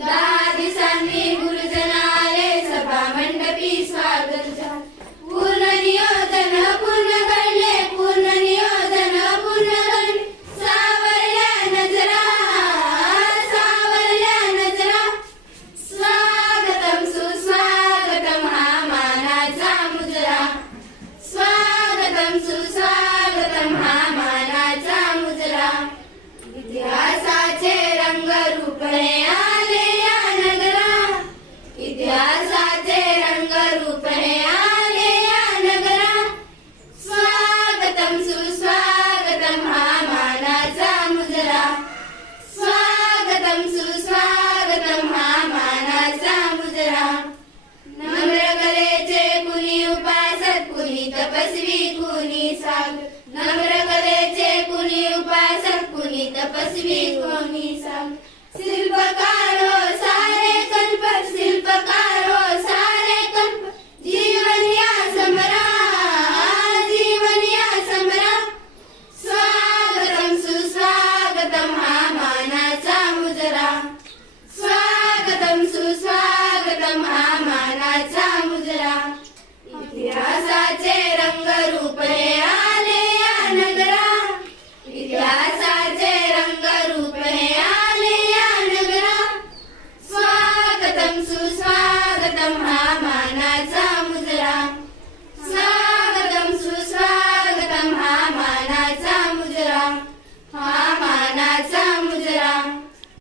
10 दिवसांनी गुरुजनाले सभा मंडपी स्वागत झाले. पूर्ण नियोजन पूर्ण घडले, पूर्ण नियोजन पूर्ण घडले. सावरल्या नजरा, सावरल्या नजरा. स्वागतम सुस्वागतम हा मानाचा मुजरा. स्वागतम सुस्वागतम हा मानाचा मुजरा. इतिहासाचे रंगरूप हे आले या नगरा. इतिहासाचे रंगरूप हे आले या नगरा. स्वागतम सुस्वागतम हा मानाचा मुजरा. स्वागतम सुस्वागतम हा मानाचा मुजरा. नम्र कलेचे कुणी उपासक, कुणी तपस्वी, कुणी साधू. नम्र कलेचे कुणी उपासक, कुणी तपस्वी, कुणी साधू. शिल्पकार हो सारे कल्पक, शिल्पकार हो सारे कल्पक. जीवन या समरा, जीवन या समरा. स्वागतम सुस्वागतम हा मानाचा मुजरा. स्वागतम सुस्वागतम हा मानाचा मुजरा. इतिहासाचे रंगरूप हे